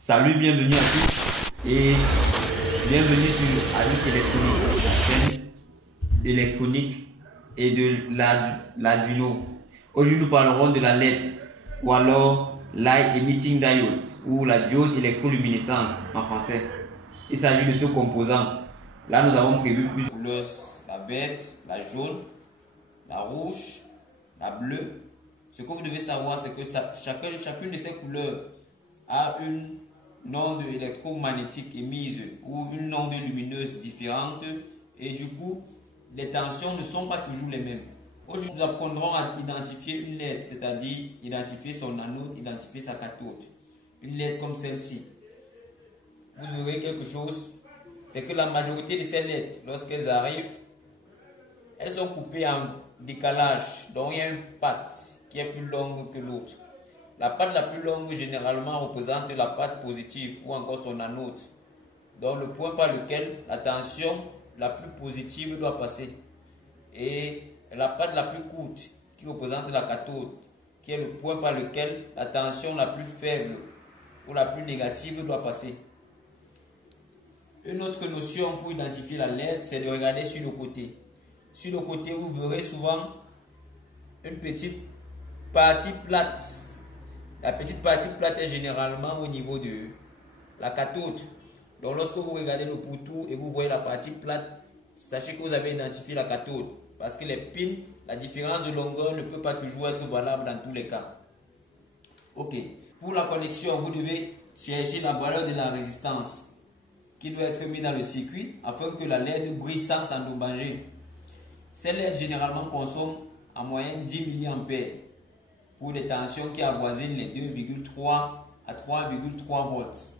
Salut, bienvenue à tous et bienvenue sur Alice Électronique, la chaîne électronique et de l'Arduino. Aujourd'hui, nous parlerons de la LED ou alors Light Emitting Diode ou la diode électroluminescente en français. Il s'agit de ce composant. Là, nous avons prévu plusieurs couleurs, la verte, la jaune, la rouge, la bleue. Ce que vous devez savoir, c'est que chacune de ces couleurs a une onde électromagnétique émise ou une onde lumineuse différente et du coup, les tensions ne sont pas toujours les mêmes. Aujourd'hui, nous apprendrons à identifier une LED, c'est-à-dire identifier son anode, identifier sa cathode. Une LED comme celle-ci. Vous verrez quelque chose, c'est que la majorité de ces LED, lorsqu'elles arrivent, elles sont coupées en décalage, donc il y a une patte qui est plus longue que l'autre. La patte la plus longue généralement représente la patte positive ou encore son anode, donc le point par lequel la tension la plus positive doit passer. Et la patte la plus courte qui représente la cathode, qui est le point par lequel la tension la plus faible ou la plus négative doit passer. Une autre notion pour identifier la LED, c'est de regarder sur le côté. Sur le côté, vous verrez souvent une petite partie plate. La petite partie plate est généralement au niveau de la cathode. Donc lorsque vous regardez le pourtour et vous voyez la partie plate, sachez que vous avez identifié la cathode. Parce que les pins, la différence de longueur ne peut pas toujours être valable dans tous les cas. Ok. Pour la connexion, vous devez chercher la valeur de la résistance qui doit être mise dans le circuit afin que la LED brille sans s'endommager. Ces LED généralement consomment en moyenne 10 mA pour des tensions qui avoisinent les 2,3 à 3,3 volts.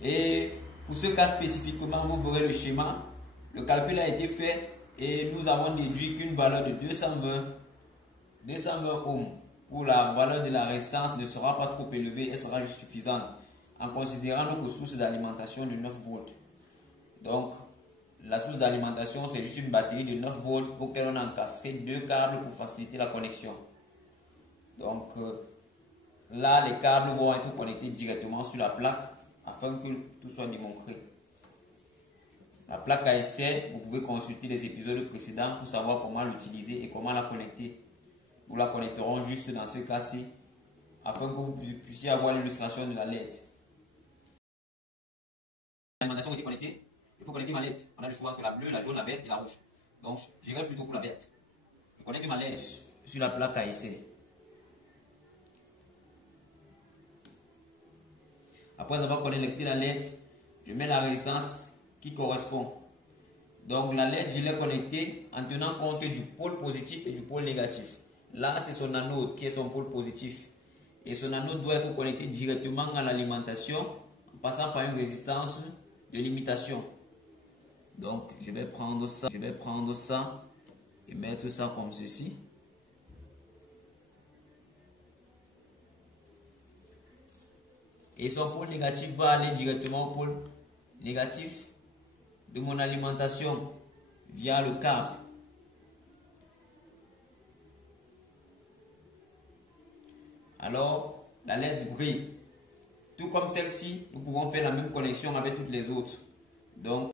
Et pour ce cas spécifiquement, vous verrez le schéma. Le calcul a été fait et nous avons déduit qu'une valeur de 220 ohms pour la valeur de la résistance ne sera pas trop élevée, elle sera juste suffisante en considérant notre source d'alimentation de 9 volts. Donc, la source d'alimentation, c'est juste une batterie de 9 volts auquel on a encastré deux câbles pour faciliter la connexion. Donc, là, les câbles vont être connectés directement sur la plaque afin que tout soit démontré. La plaque ASC, vous pouvez consulter les épisodes précédents pour savoir comment l'utiliser et comment la connecter. Nous la connecterons juste dans ce cas-ci afin que vous puissiez avoir l'illustration de la LED. L'alimentation a été connectée. Et pour connecter ma LED, on a le choix entre la bleue, la jaune, la verte et la rouge. Donc, j'irai plutôt pour la verte. Je connecte ma LED sur la plaque ASC. Après avoir connecté la LED, je mets la résistance qui correspond. Donc la LED, je l'ai connectée en tenant compte du pôle positif et du pôle négatif. Là, c'est son anode qui est son pôle positif. Et son anode doit être connecté directement à l'alimentation en passant par une résistance de limitation. Donc je vais prendre ça et mettre ça comme ceci. Et son pôle négatif va aller directement au pôle négatif de mon alimentation via le câble. Alors, la LED brille. Tout comme celle-ci, nous pouvons faire la même connexion avec toutes les autres. Donc,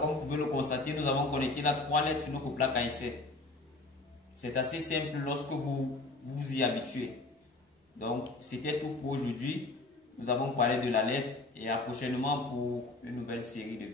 comme vous pouvez le constater, nous avons connecté la 3 LED sur notre plaque ASC. C'est assez simple lorsque vous vous y habituez. Donc, c'était tout pour aujourd'hui. Nous avons parlé de la LED et à prochainement pour une nouvelle série de vidéos.